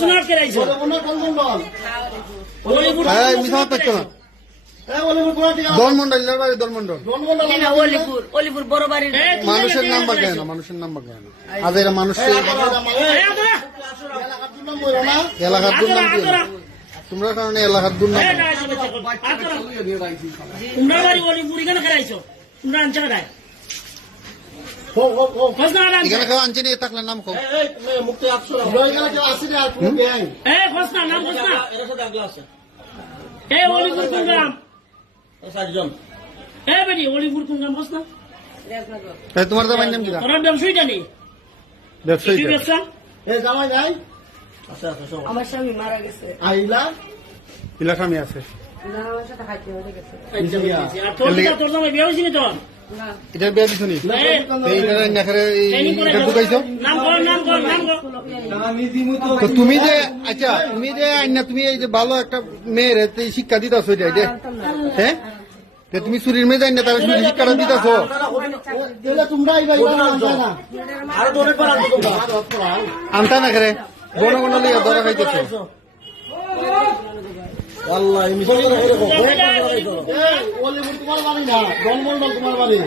সোনার কে রাইছো অলিপুর এই মিছা থাকতো না দলমন্ডল বাড়ি দলমন্ডল অলিপুর বড় বাড়ির মানুষের নাম বাগায় না মানুষের নাম বাগায় না আজ এরা মানুষের এলাকার দুর্নাম কি তোমরা কারণে এলাকার দুর্নাম তোমরা বাড়ি অলিপুর এখানে খেলাইছো তোমরা আনছো না এখানে কেউ আনছি নিয়ে থাকলে নাম কম নাম অলিপুর কোন গ্রাম বেরি অলিপুর কোন গ্রাম খোঁজ না তোমার দামের নাম কি তোর ব্যবসায়ীটা নেই ব্যবসায়ী ব্যবসা আমার স্বামী মারা গেছে ইলাকামি আছে আমার সাথে হাইতে হয়ে গেছে আর তোর জামাই বিয়ে হয়েছিল তোর এটা বিয়া দিছো নি এইটা নাখরে এটা ঢুকাইছো নাম কর তো তুমি যে আচ্ছা তুমি যে আইনা তুমি এই যে ভালো একটা মেয়ের শিক্ষা দিতাছো এটা যে হ্যাঁ তুমি চুরির মেয়ে যাই না তারা চুরি শিক্ষাটা দিতাছো আনতা না করে গণ গণ লিয়ে ধরা খাইতেছো তোমার বাড়ি না জন্মন্ডল তোমার বাড়ি